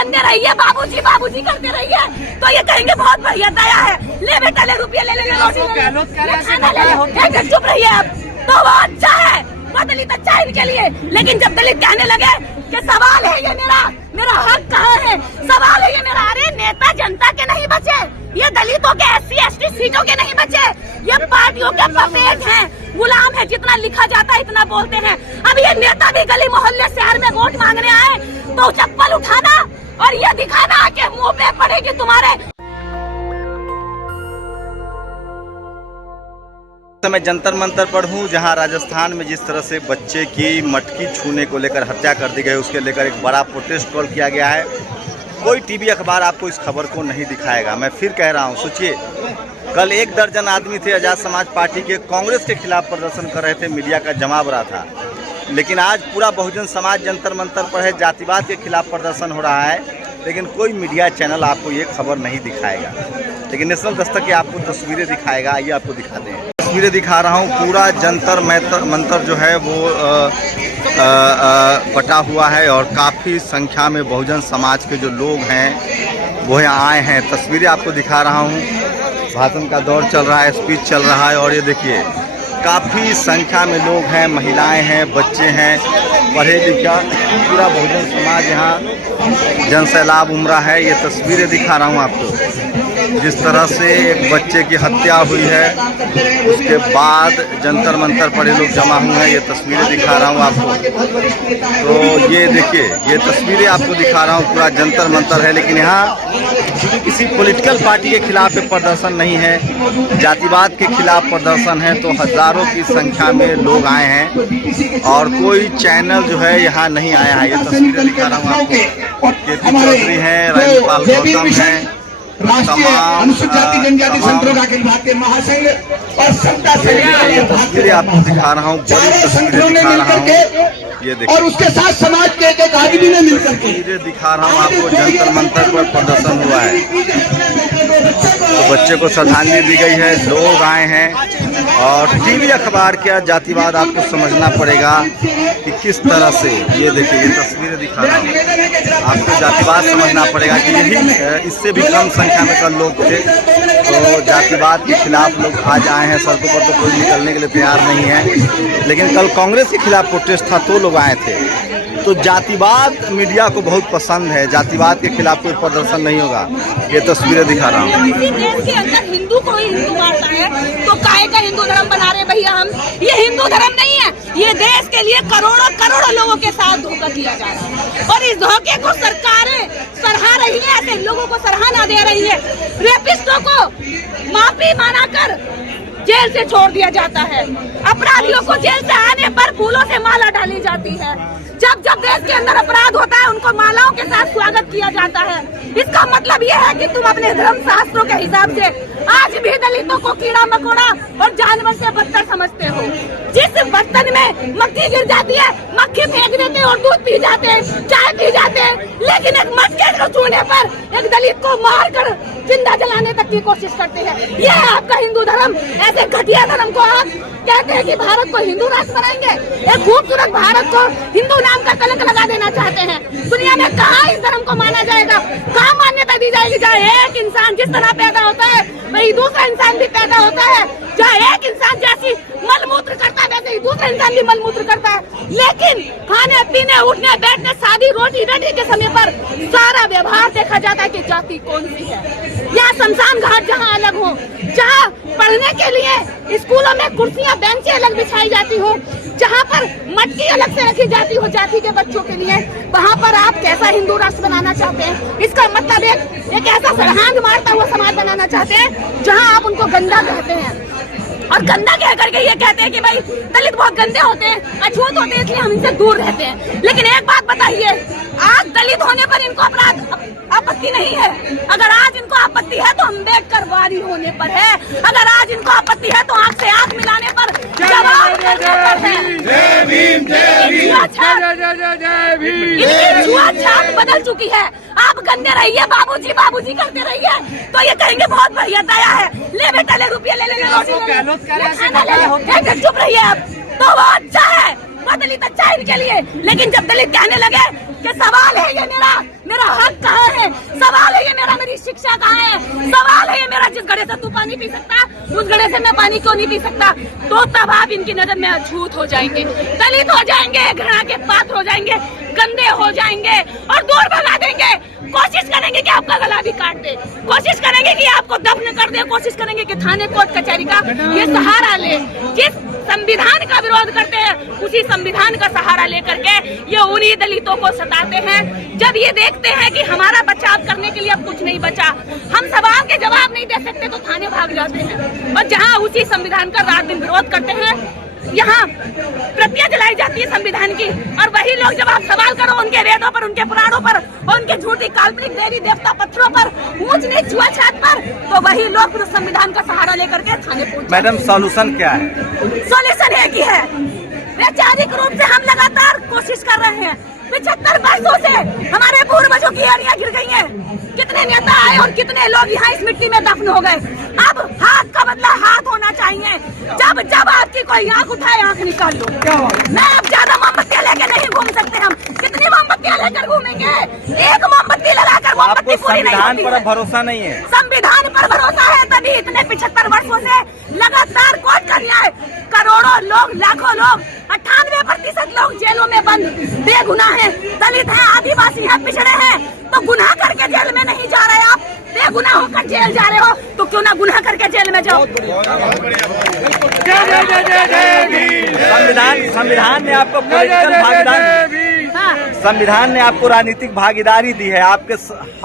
गंदे रहिए, बाबूजी बाबूजी करते रहिए, तो ये कहेंगे बहुत बढ़िया दया है, ले बेटा ले, रुपये ले, चुप रहिए आप, तो वो अच्छा है, वो दलित अच्छा है इनके लिए। लेकिन जब दलित कहने लगे कि सवाल है ये मेरा हक कहाँ है, सवाल है ये मेरा, अरे नेता जनता के नहीं बचे, ये दलितों के SC ST सीटों के नहीं बचे, ये पार्टियों के पपेट हैं, गुलाम है, जितना लिखा जाता है इतना बोलते हैं। अब ये नेता भी गली मोहल्ले शहर में वोट मांगने आए तो चप्पल उठाना और ये दिखाना कि मुंह पे पड़ेगी तुम्हारे। मैं जंतर मंतर पर हूँ, जहाँ राजस्थान में जिस तरह से बच्चे की मटकी छूने को लेकर हत्या कर दी गई, उसके लेकर एक बड़ा प्रोटेस्ट कॉल किया गया है। कोई टीवी अखबार आपको इस खबर को नहीं दिखाएगा। मैं फिर कह रहा हूँ, सोचिए, कल 1 दर्जन आदमी थे आज़ाद समाज पार्टी के, कांग्रेस के खिलाफ प्रदर्शन कर रहे थे, मीडिया का जमाव रहा था। लेकिन आज पूरा बहुजन समाज जंतर मंतर पर है, जातिवाद के खिलाफ प्रदर्शन हो रहा है, लेकिन कोई मीडिया चैनल आपको ये खबर नहीं दिखाएगा। लेकिन नेशनल दस्तक की आपको तस्वीरें दिखाएगा, आइए आपको दिखाते हैं। तस्वीरें दिखा रहा हूँ, पूरा जंतर मंतर जो है वो पटा हुआ है और काफ़ी संख्या में बहुजन समाज के जो लोग हैं वो यहाँ आए हैं। तस्वीरें आपको दिखा रहा हूँ, भाषण का दौर चल रहा है, स्पीच चल रहा है, और ये देखिए काफ़ी संख्या में लोग हैं, महिलाएं हैं, बच्चे हैं, पढ़े लिखा पूरा बहुजन समाज यहाँ जनसैलाब उमड़ा है। ये तस्वीरें दिखा रहा हूँ आपको, जिस तरह से एक बच्चे की हत्या हुई है, उसके बाद जंतर मंतर पर ये लोग जमा हुए हैं। ये तस्वीरें दिखा रहा हूँ आपको, तो ये देखिए, ये तस्वीरें आपको दिखा रहा हूँ, पूरा जंतर मंतर है। लेकिन यहाँ किसी पॉलिटिकल पार्टी के खिलाफ प्रदर्शन नहीं है, जातिवाद के खिलाफ प्रदर्शन है, तो हज़ारों की संख्या में लोग आए हैं और कोई चैनल जो है यहाँ नहीं आया है। ये तस्वीरें दिखा रहा हूँ आपको, KP चौधरी हैं, राजपाल गौतम हैं, अनुसूचित जाति जनजाति संगठनों का अखिल भारतीय महासंघ और समता ये तस्वीरें आपको दिखा रहा हूँ, बड़ी तस्वीरें दिखा रहा हूँ, ये देखिए, और उसके साथ समाज के एक आदमी ने मिलकर तस्वीरें दिखा रहा हूँ आपको। जंतर मंतर पर प्रदर्शन हुआ है, तो बच्चे को श्रद्धांजलि दी गई है, लोग आए हैं, और टीवी अखबार क्या जातिवाद आपको समझना पड़ेगा कि किस तरह से, ये देखिए, ये तस्वीरें दिखा रहा हूँ आपको, जातिवाद समझना पड़ेगा कि यही इससे भी कम संख्या में कल लोग थे, तो जातिवाद के खिलाफ लोग आज आए हैं सड़कों पर, तो कोई निकलने के लिए तैयार नहीं है। लेकिन कल कांग्रेस के खिलाफ प्रोटेस्ट था तो लोग आए थे। तो जातिवाद मीडिया को बहुत पसंद है, जातिवाद के खिलाफ कोई प्रदर्शन नहीं होगा। ये तस्वीरें दिखा रहा हूँ। किसी देश के अंदर हिंदू को ही हिंदू मारता है तो काहे का हिंदू धर्म बना रहे भैया हम? ये हिंदू धर्म नहीं है, ये देश के लिए करोड़ों करोड़ों लोगों के साथ धोखा किया जा रहा है, और इस धोखे को सरकारें सराहा रही है, ऐसे लोगों को सराहना दे रही है। रेपिस्टों को माफी मानाकर जेल से छोड़ दिया जाता है, अपराधियों को जेल से आने पर फूलों से माला डाली जाती है। जब जब देश के अंदर अपराध होता है उनको मालाओं के साथ स्वागत किया जाता है। इसका मतलब यह है कि तुम अपने धर्म शास्त्रों के हिसाब से आज भी दलितों को कीड़ा मकोड़ा और जानवर से बदतर समझते हो। जिस बर्तन में मक्खी गिर जाती है, मक्खी फेंक देते हैं और दूध पी जाते हैं, चाय पी जाते हैं, लेकिन एक मटके को छूने पर एक दलित को मारकर जिंदा जलाने तक की कोशिश करते हैं। यह है आपका हिंदू धर्म। ऐसे घटिया धर्म को आप कहते हैं कि भारत को हिंदू राष्ट्र बनाएंगे, एक खूबसूरत भारत को हिंदू नाम का कलंक लगा देना चाहते हैं। दुनिया में कहाँ इस धर्म को माना जाएगा, कहाँ मान्यता दी जाएगी? जहाँ एक इंसान जिस तरह पैदा होता है वही दूसरा इंसान भी पैदा होता है, जहाँ एक इंसान जैसी मलमूत्र करता है वैसे ही दूसरा इंसान भी मलमूत्र करता है। लेकिन खाने पीने उठने बैठने शादी रोटी रेडी के समय पर सारा व्यवहार देखा जाता है कि जाति कौन सी है। यहाँ शमशान घाट जहाँ अलग हो, जहाँ पढ़ने के लिए स्कूलों में कुर्सियाँ बेंचें अलग बिछाई जाती हो, जहाँ पर मटकी अलग से रखी जाती हो जाति के बच्चों के लिए, वहाँ पर आप कैसा हिंदू राष्ट्र बनाना चाहते हैं? इसका मतलब एक ऐसा सरहांद मारता हुआ समाज बनाना चाहते हैं जहाँ आप उनको गंदा कहते हैं, और गंदा कह करके ये कहते हैं कि भाई दलित बहुत गंदे होते हैं, अछूत होते हैं, इसलिए हम इनसे दूर रहते हैं। लेकिन एक बात बताइए, आज दलित होने पर इनको अपराध आपत्ति नहीं है। अगर आज इनको आपत्ति है तो अम्बेडकर वादी होने पर है, अगर आज इनको आपत्ति है तो आंख से आंख मिलाने पर, जवाब देने पर है। इनकी छुआछात बदल चुकी है। आप गंदे रहिए, बाबूजी बाबूजी करते रहिए, तो ये कहेंगे बहुत बढ़िया दया है, ले बेटा ले, रुपये ले, चुप रहिए आप, तो वो अच्छा है, वो दलित अच्छा है इनके लिए। लेकिन जब दलित कहने लगे कि सवाल है ये मेरा हक कहाँ शिक्षा कहाँ है? सवाल है ये मेरा, जिस घड़े से तू पानी पी सकता उस घड़े से मैं पानी क्यों नहीं पी सकता? तो तब आप इनकी नजर में अछूत हो जाएंगे, दलित हो जाएंगे, घृणा के पात्र हो जाएंगे, गंदे हो जाएंगे और दूर भगा देंगे। कोशिश करेंगे कि आपका गला भी काट दे, कोशिश करेंगे कि आपको दफन कर दे, कोशिश करेंगे कि थाने कोर्ट कचहरी का ये सहारा ले। जिस संविधान का विरोध करते हैं उसी संविधान का सहारा लेकर के ये उन्हीं दलितों को सताते हैं। जब ये देखते हैं कि हमारा बचाव करने के लिए अब कुछ नहीं बचा, हम सवाल के जवाब नहीं दे सकते, तो थाने भाग जाते हैं। और जहाँ उसी संविधान का रात दिन विरोध करते हैं, यहाँ प्रतियां जलाई जाती है संविधान की, और वही लोग जब आप सवाल करो उनके वेदों पर, उनके पुराणों पर और उनके झूठी काल्पनिक देवी देवता पत्थरों पर, ऊंच नीच छुआछूत पर, तो वही लोग फिर संविधान का सहारा लेकर के थाने पहुंच। मैडम सॉल्यूशन क्या है? सॉल्यूशन एक ही है, वैचारिक रूप से हम लगातार कोशिश कर रहे हैं। 75 वर्षों से हमारे पूर्वजों की एड़ियां गिर गई हैं। कितने नेता आए और कितने लोग यहाँ इस मिट्टी में दफन हो गए। अब हाथ का बदला हाथ होना चाहिए। जब जब आपकी कोई आंख उठाए आंख निकाल लो। मैं अब ज्यादा मोमबत्तियां लेके नहीं घूम सकते। हम कितनी मोमबत्तियां लेकर घूमेंगे? एक मोमबत्ती लगाकर मोमबत्ती पूरी नहीं होती है। भरोसा नहीं है? संविधान पर भरोसा है, तभी इतने 75 वर्षों से लगातार कोर्ट का न्याय, करोड़ों लोग, लाखों लोग, 98% लोग जेलों में बंद बेगुनाह हैं, दलित हैं, आदिवासी हैं, पिछड़े हैं। तो गुनाह करके जेल में नहीं जा रहे आप, बेगुनाह होकर जेल जा रहे हो, तो क्यों ना गुनाह करके जेल में जाओ। संविधान ने आपको पॉलिटिकल भागीदारी, संविधान ने आपको राजनीतिक भागीदारी दी है। आपके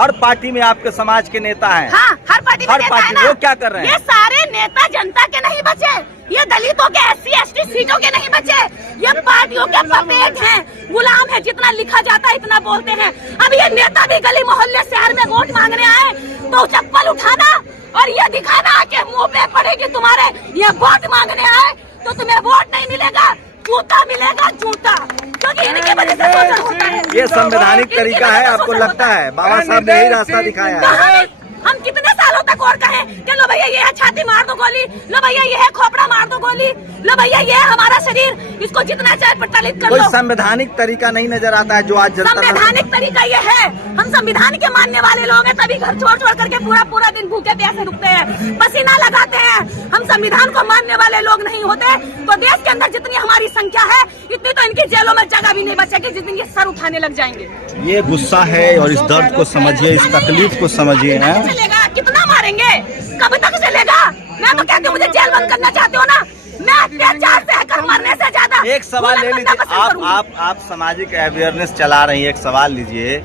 हर पार्टी में आपके समाज के नेता हैं। हाँ, हर पार्टी में वो क्या कर रहे हैं? ये सारे नेता जनता के नहीं बचे, ये दलितों के, SC ST सीटों के नहीं बचे, ये पार्टियों के पपेट हैं, गुलाम है। जितना लिखा जाता है इतना बोलते हैं। अब ये नेता भी गली मोहल्ले शहर में वोट मांगने आए तो चप्पल उठाना और ये दिखाना कि मुंह पे पड़ेगी तुम्हारे, ये वोट मांगने आए तो तुम्हें वोट नहीं मिलेगा, जूता मिलेगा, जूता। क्योंकि इनकी वजह से शोषण होता है। ये संवैधानिक तरीका है, आपको लगता है? बाबा साहब ने यही रास्ता दिखाया है। हम कितने सालों तक और कहें कि लो भैया ये है छाती मार दो गोली, लो भैया ये है खोपड़ा मार दो गोली, लो भैया ये है हमारा शरीर, इसको जितना चाहे प्रचलित कर लो। कोई संवैधानिक तरीका नहीं नजर आता है जो आज संवैधानिक तरीका ये है, हम संविधान के मानने वाले लोग हैं, तभी घर छोड़ छोड़ करके पूरा दिन भूखे प्यासे रुकते हैं, पसीना लगाते हैं। हम संविधान को मानने वाले लोग नहीं होते तो देश के अंदर जितनी हमारी संख्या है इतनी तो इनकी जेलों में जगह भी नहीं बचेगी जिस दिन ये सर उठाने लग जाएंगे। ये गुस्सा है और इस दर्द को समझिए, इस तकलीफ को समझिए। चलेगा? कितना मारेंगे? कब तक चलेगा? मैं तो कहती हूँ मुझे जेल बंद करना चाहते हो ना, मैं अत्याचार सहकर मरने से ज्यादा। एक सवाल ले लीजिए, आप सामाजिक अवेयरनेस चला रही हैं, एक सवाल लीजिए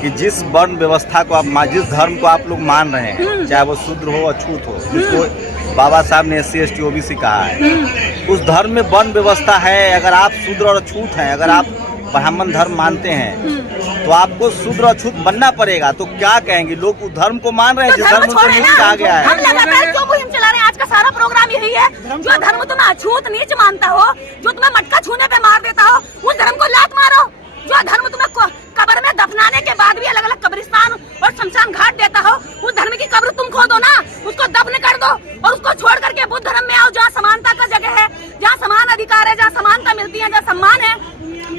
कि जिस वर्ण व्यवस्था को आप, जिस धर्म को आप लोग मान रहे हैं, चाहे वो शूद्र हो अछूत हो, जिसको बाबा साहब ने SC ST OBC कहा है, उस धर्म में वर्ण व्यवस्था है। अगर आप शूद्र और अछूत हैं, अगर आप ब्राह्मण धर्म मानते हैं तो आपको शूद्र अछूत बनना पड़ेगा। तो क्या कहेंगे लोग? उस धर्म को मान रहे हैं जिस धर्म को नीच कहा गया है। हम लगातार क्यों मुहिम चला रहे हैं? आज का सारा प्रोग्राम यही है। जो धर्म तुम्हें अछूत नीच मानता हो, जो तुम्हें मटका छूने पे मार देता हो, उस धर्म को लात मारो। जो धर्म तुम्हें कब्र में दफनाने के बाद भी अलग अलग कब्रिस्तान और शमशान घाट देता हो, उस धर्म की कब्र तुम खोदो ना, उसको दफन कर दो और उसको छोड़ करके बुद्ध धर्म में आओ, जहाँ समानता का जगह है, जहाँ समान अधिकार है, जहाँ समानता मिलती है, जहाँ सम्मान है।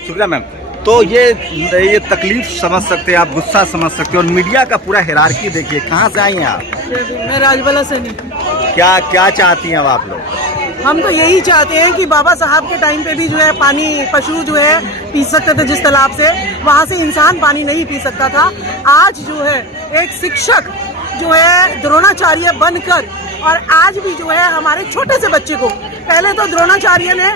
शुक्रिया मैम। तो ये तकलीफ समझ सकते हैं आप, गुस्सा समझ सकते हैं, और मीडिया का पूरा हिरार्की देखिए। कहाँ से आई हैं आप? मैं राजबाला से नहीं। क्या चाहती हैं अब आप लोग? हम तो यही चाहते हैं कि बाबा साहब के टाइम पे भी जो है पानी पशु जो है पी सकते थे जिस तालाब से, वहाँ से इंसान पानी नहीं पी सकता था। आज जो है एक शिक्षक जो है द्रोणाचार्य बनकर, और आज भी जो है हमारे छोटे से बच्चे को, पहले तो द्रोणाचार्य ने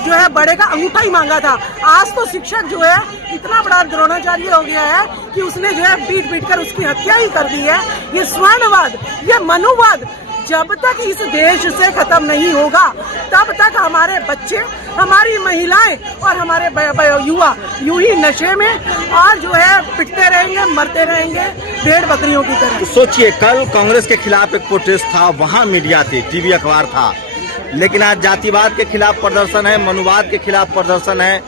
जो है बड़े का अंगूठा ही मांगा था, आज तो शिक्षक जो है इतना बड़ा द्रोणाचार्य हो गया है कि उसने जो है पीट कर उसकी हत्या ही कर दी है। ये स्वर्णवाद, ये मनुवाद जब तक इस देश से खत्म नहीं होगा तब तक हमारे बच्चे, हमारी महिलाएं और हमारे युवा यूं ही नशे में और जो है पिटते रहेंगे, मरते रहेंगे भेड़ बकरियों की तरह। तो सोचिए, कल कांग्रेस के खिलाफ एक प्रोटेस्ट था, वहाँ मीडिया थी, टीवी अखबार था, लेकिन आज जातिवाद के खिलाफ प्रदर्शन है, मनुवाद के खिलाफ प्रदर्शन है,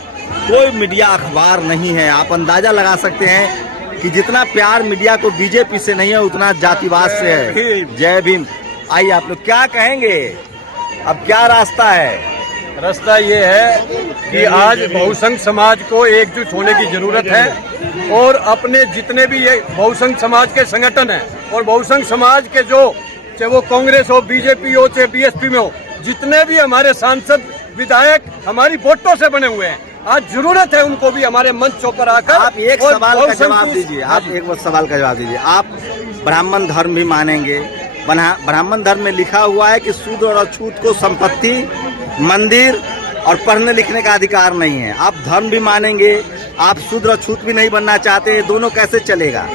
कोई मीडिया अखबार नहीं है। आप अंदाजा लगा सकते हैं कि जितना प्यार मीडिया को बीजेपी से नहीं है उतना जातिवाद से है। जय भीम। आइए आप लोग क्या कहेंगे, अब क्या रास्ता है? रास्ता ये है कि आज बहुसंघ समाज को एकजुट होने की जरूरत है और अपने जितने भी ये बहुसंघ समाज के संगठन हैं और बहुसंघ समाज के जो चाहे वो कांग्रेस हो, बीजेपी हो, चाहे बीएसपी में हो, जितने भी हमारे सांसद विधायक हमारी वोटों से बने हुए हैं, आज जरूरत है उनको भी हमारे मंचों पर आकर आप एक सवाल का जवाब दीजिए। आप एक सवाल का जवाब दीजिए। आप ब्राह्मण धर्म भी मानेंगे? ब्राह्मण धर्म में लिखा हुआ है कि शूद्र और अछूत को संपत्ति, मंदिर और पढ़ने लिखने का अधिकार नहीं है। आप धर्म भी मानेंगे, आप शूद्र अछूत भी नहीं बनना चाहते, दोनों कैसे चलेगा?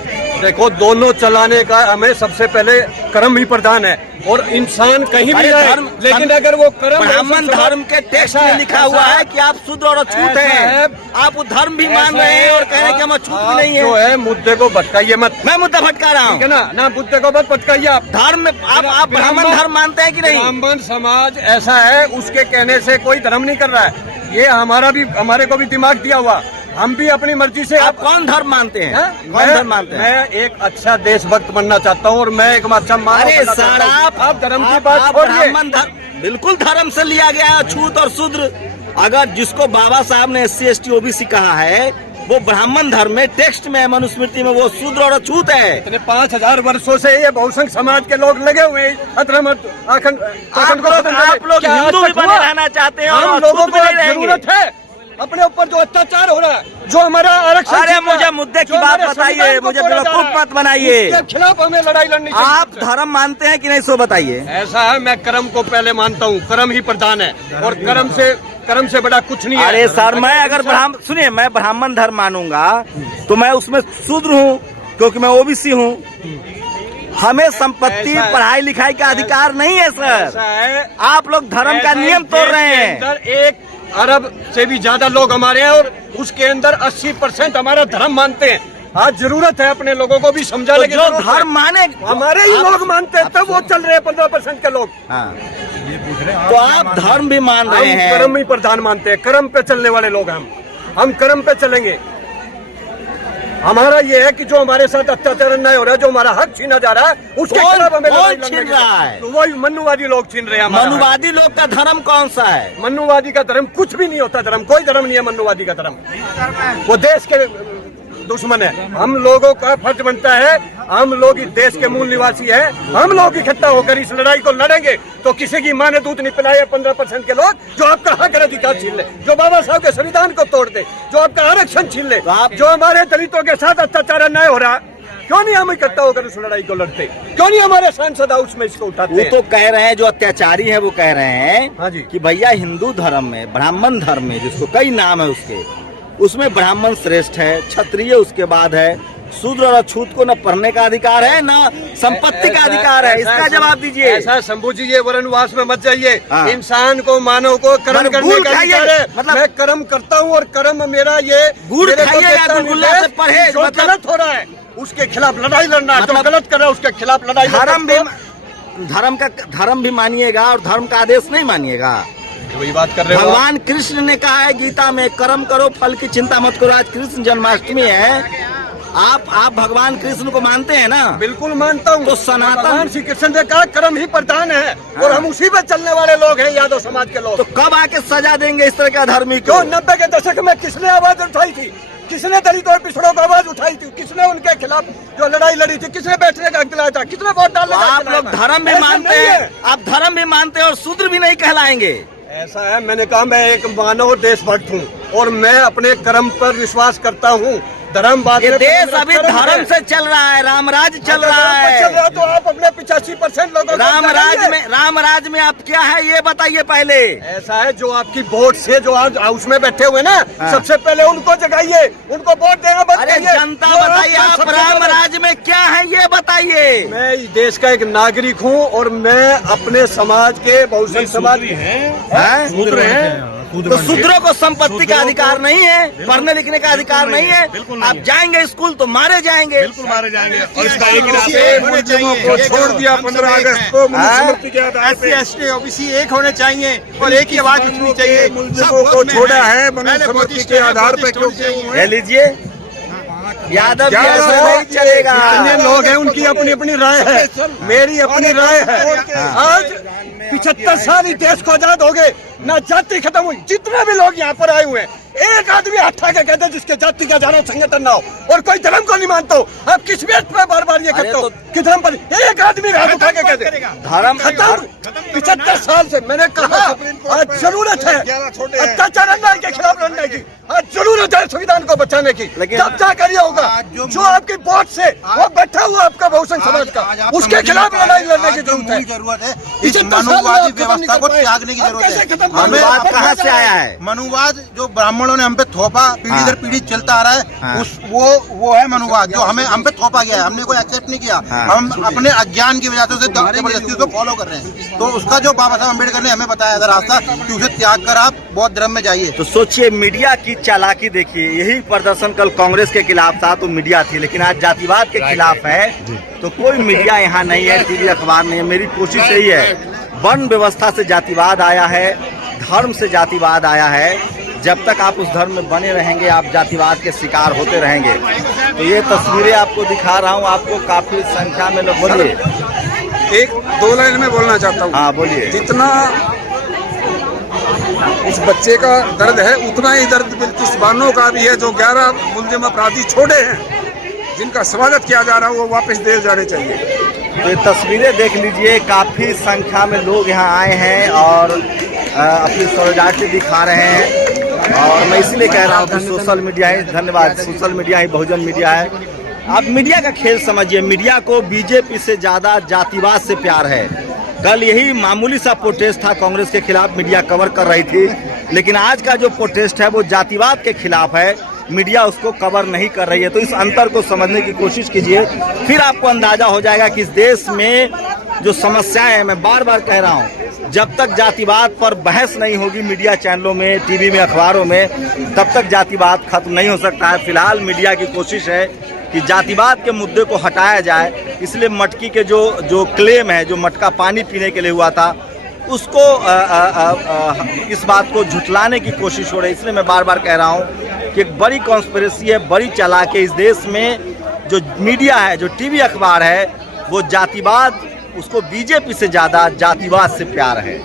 देखो, दोनों चलाने का हमें सबसे पहले कर्म ही प्रधान है और इंसान कहीं भी रहे, लेकिन अगर वो कर्म ब्राह्मण धर्म के टेक्स्ट में लिखा हुआ है कि आप शूद्र और अछूत हैं, आप धर्म भी मान रहे हैं और कह रहे हैं कि हम अछूत भी नहीं है। जो है मुद्दे को भटकाइए मत। मैं मुद्दा भटका रहा हूँ, ठीक है ना मुद्दे को मत भटकाइए। आप धर्म में आप ब्राह्मण धर्म मानते हैं कि नहीं? ब्राह्मण समाज ऐसा है, उसके कहने से कोई धर्म नहीं कर रहा है। ये हमारे को भी दिमाग दिया हुआ, हम भी अपनी मर्जी से। आप कौन धर्म मानते हैं? कौन धर्म मानते हैं? मैं एक अच्छा देशभक्त बनना चाहता हूँ और मैं एक अच्छा अरे सर, आप धर्म की बात छोड़िए। बिल्कुल धर्म से लिया गया है अछूत और शूद्र। अगर जिसको बाबा साहब ने SC ST OBC कहा है, वो ब्राह्मण धर्म में टेक्स्ट में, मनुस्मृति में वो शूद्र और अछूत है। इतने 5000 वर्षों से ये बहुसंघ समाज के लोग लगे हुए हैं। आप लोग हिंदू भी बने रहना चाहते हैं, हम लोगों को जरूरत है अपने ऊपर जो अत्याचार हो रहा है, जो हमारा आरक्षण। अरे मुझे मुद्दे की बात बताइए, मुझे बेवकूफ मत बनाइए। इसके खिलाफ हमें लड़ाई लड़नी चाहिए। आप धर्म मानते हैं कि नहीं, सो बताइए। ऐसा है, मैं कर्म को पहले मानता हूँ, कर्म ही प्रधान है और कर्म से बड़ा कुछ नहीं है। अरे सर, मैं अगर सुनिए, मैं ब्राह्मण धर्म मानूंगा तो मैं उसमें शूद्र हूँ क्योंकि मैं OBC हूँ। हमें संपत्ति, पढ़ाई लिखाई का अधिकार नहीं है सर। ऐसा है, आप लोग धर्म का नियम तोड़ रहे हैं। 1 अरब से भी ज्यादा लोग हमारे हैं और उसके अंदर 80% हमारा धर्म मानते हैं। आज जरूरत है अपने लोगों को भी समझाने की। जो धर्म माने हमारे ही लोग मानते हैं, तब वो चल रहे हैं 15% के लोग। हाँ। तो आप धर्म भी मान रहे हैं? कर्म ही प्रधान मानते हैं, कर्म पे चलने वाले लोग हैं हम कर्म पे चलेंगे। हमारा ये है कि जो हमारे साथ अत्याचार अन्याय हो रहा है, जो हमारा हक छीना जा रहा है, उसके खिलाफ हमें लड़ाई लड़नी छीन रहा है। तो वही मनुवादी लोग छीन रहे हैं। मनुवादी लोग का धर्म कौन सा है? मनुवादी का धर्म कुछ भी नहीं होता। धर्म कोई धर्म नहीं है मनुवादी का धर्म। वो देश के दुश्मन है। हम लोगों का फर्ज बनता है, हम लोग इस देश के मूल निवासी हैं, हम लोग इकट्ठा होकर इस लड़ाई को लड़ेंगे। तो किसी की मां ने दूध नहीं पिलाया 15% के लोग जो आपका हक अधिकार छीन ले, जो बाबा साहब के संविधान को तोड़ दे, जो आपका आरक्षण छीन ले, जो हमारे दलितों के साथ अत्याचार अन्याय हो रहा, क्यों नहीं हम इकट्ठा होकर उस लड़ाई को लड़ते? क्यों नहीं हमारे सांसद उसमें इसको उठाते? वो तो कह रहे हैं, जो अत्याचारी है वो कह रहे हैं, हाँ जी, कि भैया हिंदू धर्म में, ब्राह्मण धर्म में, जिसको कई नाम है उसमें ब्राह्मण श्रेष्ठ है, क्षत्रिय उसके बाद है, शूद्र और अछूत को न पढ़ने का अधिकार है, न संपत्ति का अधिकार है। इसका जवाब दीजिए। ऐसा शंभू जी, ये वनवास में मत जाइए। इंसान को, मानव को कर्म करने का अधिकार है। मतलब मैं कर्म करता हूँ और कर्म मेरा ये गुड़ खाइएगा, गुलगुला से परहेज। जो गलत हो रहा है उसके खिलाफ लड़ाई लड़ना, जो गलत कर रहा है उसके खिलाफ लड़ाई। धर्म भी मानिएगा और धर्म का आदेश नहीं मानिएगा। वही बात कर रहे हो। भगवान कृष्ण ने कहा है गीता में, कर्म करो फल की चिंता मत करो। आज कृष्ण जन्माष्टमी है, आप भगवान कृष्ण को मानते हैं ना? बिल्कुल मानता हूँ। तो सनातन श्री कृष्ण ने कहा कर्म ही प्रधान है और हम उसी पे चलने वाले लोग हैं, यादव समाज के लोग। तो कब आके सजा देंगे इस तरह का धर्मी को? 90 के दशक में किसने आवाज उठाई थी? किसने दलितों और पिछड़ों को आवाज उठाई थी? किसने उनके खिलाफ जो लड़ाई लड़ी थी? किसने बैठने का हक दिलाया था? किसने वोट डालने का? आप लोग धर्म भी मानते हैं, आप धर्म भी मानते हैं और शूद्र भी नहीं कहलाएंगे। ऐसा है, मैंने कहा मैं एक मानव देशभक्त हूँ और मैं अपने कर्म पर विश्वास करता हूँ। धर्म बात, ये देश अभी धर्म से चल रहा है, रामराज चल रहा है। तो आप अपने 85% लोगों रामराज में आप क्या है ये बताइए पहले। ऐसा है, जो आपकी वोट से जो आज हाउस में बैठे हुए ना, सबसे पहले उनको जगाइए, उनको वोट देना बंद करिए। जनता बताइए, आप रामराज में क्या है ये बताइए। मैं इस देश का एक नागरिक हूँ और मैं अपने समाज के बहुसंख्य समाज हैं। तो शूद्रों को संपत्ति का अधिकार नहीं है, पढ़ने लिखने का अधिकार नहीं है। आप जाएंगे स्कूल तो मारे जाएंगे, बिल्कुल मारे जाएंगे। और इसका को छोड़ दिया 15 अगस्त को मनुस्मृति के आधार पे। SC ST OBC एक होने चाहिए और एक ही आवाज उठनी चाहिए। मुल्जिमों को छोड़ा है मनुस्मृति के आधार पे, क्योंकि ले लीजिए यादव जी ऐसे नहीं चलेगा। जितने लोग हैं उनकी अपनी अपनी राय है, मेरी अपनी राय है। आज 75 साल ही देश को आजाद हो गए, ना जाति खत्म हुई। जितने भी लोग यहाँ पर आए हुए हैं, एक आदमी हटा के कहते जिसके जाति का जाना संगठन ना हो और कोई धर्म को नहीं मानता हो, आप किस बेस पे बार बार ये करते हो कि धर्म पर एक आदमी हाथ उठा के कहते धर्म खत्म। 75 साल से मैंने कहा आज जरूरत है अत्याचार अन्याय के खिलाफ लड़ने की, आज जरूरत है संविधान को बचाने की। तब जाकर ये होगा जो आपकी वोट से वो बैठा हुआ आपका बहुजन समाज का, उसके खिलाफ लड़ाई लड़ने की जरूरत है। इस मनुवादी व्यवस्था को त्यागने की जरूरत है। मनुवाद कहाँ से आया है? मनुवाद जो ब्राह्मणों ने हम पे थोपा, पीढ़ी दर पीढ़ी चलता आ रहा है, उस वो है मनुवाद जो हम पे थोपा गया है। हमने कोई एक्सेप्ट नहीं किया, हम अपने अज्ञान की वजह से जबरदस्ती उसको फॉलो कर रहे हैं। तो उसका जो बाबा साहब अम्बेडकर ने हमें बताया था रास्ता कि उसे त्याग कर आप बौद्ध धर्म में जाइए। तो सोचिए मीडिया की चालाकी देखिए, यही प्रदर्शन कल कांग्रेस के खिलाफ था तो मीडिया थी, लेकिन आज जातिवाद के खिलाफ है तो कोई मीडिया यहाँ नहीं है, टीवी अखबार नहीं है। मेरी कोशिश यही है, वर्ण व्यवस्था से जातिवाद आया है, धर्म से जातिवाद आया है। जब तक आप उस धर्म में बने रहेंगे आप जातिवाद के शिकार होते रहेंगे। तो ये तस्वीरें आपको दिखा रहा हूँ, आपको काफी संख्या में लोग। बोलिए, एक दो लाइन में बोलना चाहता हूँ। हाँ बोलिए। जितना उस बच्चे का दर्द है उतना ही दर्द बिल्किसबानों का भी है, जो 11 मुलजिम अपराधी छोड़े हैं, जिनका स्वागत किया जा रहा है, वो वापस दे जाने चाहिए। तो ये तस्वीरें देख लीजिए, काफी संख्या में लोग यहाँ आए हैं और अपनी सॉलिडारिटी दिखा रहे हैं। और मैं इसलिए कह रहा हूँ कि सोशल मीडिया ही, धन्यवाद, सोशल मीडिया ही बहुजन मीडिया है। आप मीडिया का खेल समझिए, मीडिया को बीजेपी से ज्यादा जातिवाद से प्यार है। कल यही मामूली सा प्रोटेस्ट था कांग्रेस के खिलाफ, मीडिया कवर कर रही थी, लेकिन आज का जो प्रोटेस्ट है वो जातिवाद के खिलाफ है, मीडिया उसको कवर नहीं कर रही है। तो इस अंतर को समझने की कोशिश कीजिए, फिर आपको अंदाजा हो जाएगा कि इस देश में जो समस्याएं हैं, मैं बार बार कह रहा हूँ, जब तक जातिवाद पर बहस नहीं होगी मीडिया चैनलों में, टीवी में, अखबारों में, तब तक जातिवाद खत्म नहीं हो सकता है। फिलहाल मीडिया की कोशिश है कि जातिवाद के मुद्दे को हटाया जाए, इसलिए मटकी के जो क्लेम है, जो मटका पानी पीने के लिए हुआ था, उसको इस बात को झुठलाने की कोशिश हो रही है। इसलिए मैं बार बार कह रहा हूँ कि एक बड़ी कॉन्स्पिरेसी है, बड़ी चालाकी है। इस देश में जो मीडिया है, जो टीवी अखबार है, वो जातिवाद, उसको बीजेपी से ज़्यादा जातिवाद से प्यार है।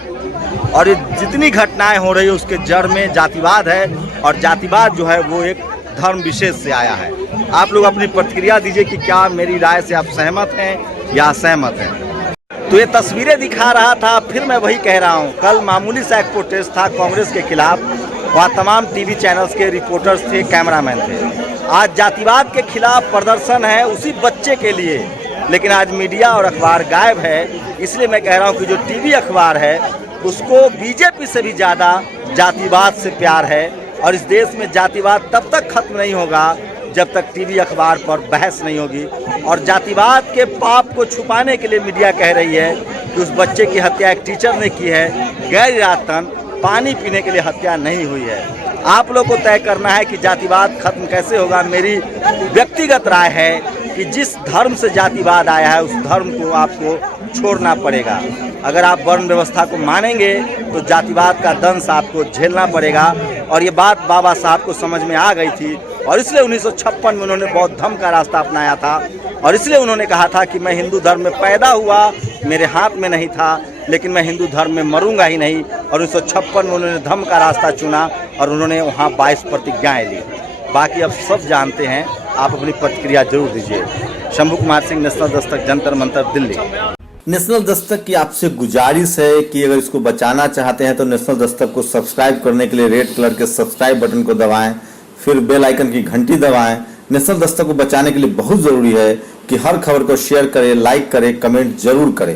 और ये जितनी घटनाएं हो रही है उसके जड़ में जातिवाद है, और जातिवाद जो है वो एक धर्म विशेष से आया है। आप लोग अपनी प्रतिक्रिया दीजिए कि क्या मेरी राय से आप सहमत हैं या असहमत हैं। तो ये तस्वीरें दिखा रहा था, फिर मैं वही कह रहा हूँ, कल मामूली सा एक प्रोटेस्ट था कांग्रेस के खिलाफ, वहाँ तमाम टीवी चैनल्स के रिपोर्टर्स थे, कैमरामैन थे। आज जातिवाद के खिलाफ प्रदर्शन है उसी बच्चे के लिए, लेकिन आज मीडिया और अखबार गायब है। इसलिए मैं कह रहा हूँ कि जो टीवी अखबार है उसको बीजेपी से भी ज़्यादा जातिवाद से प्यार है, और इस देश में जातिवाद तब तक खत्म नहीं होगा जब तक टीवी अखबार पर बहस नहीं होगी। और जातिवाद के पाप को छुपाने के लिए मीडिया कह रही है कि उस बच्चे की हत्या एक टीचर ने की है, गैर इरादतन, पानी पीने के लिए हत्या नहीं हुई है। आप लोग को तय करना है कि जातिवाद खत्म कैसे होगा। मेरी व्यक्तिगत राय है कि जिस धर्म से जातिवाद आया है उस धर्म को आपको छोड़ना पड़ेगा। अगर आप वर्ण व्यवस्था को मानेंगे तो जातिवाद का दंश आपको झेलना पड़ेगा। और ये बात बाबा साहब को समझ में आ गई थी, और इसलिए 1956 में उन्होंने बौद्ध धर्म का रास्ता अपनाया था, और इसलिए उन्होंने कहा था कि मैं हिंदू धर्म में पैदा हुआ, मेरे हाथ में नहीं था, लेकिन मैं हिंदू धर्म में मरूंगा ही नहीं। और 1956 में उन्होंने धर्म का रास्ता चुना और उन्होंने वहाँ 22 प्रतिज्ञाएँ ली। बाकी अब सब जानते हैं, आप अपनी प्रतिक्रिया जरूर दीजिए। शंभू कुमार सिंह, नेशनल दस्तक, जंतर मंतर, दिल्ली। नेशनल दस्तक की आपसे गुजारिश है कि अगर इसको बचाना चाहते हैं तो नेशनल दस्तक को सब्सक्राइब करने के लिए रेड कलर के सब्सक्राइब बटन को दबाएं, फिर बेल आइकन की घंटी दबाएं। नेशनल दस्तक को बचाने के लिए बहुत जरूरी है कि हर खबर को शेयर करें, लाइक करें, कमेंट जरूर करें।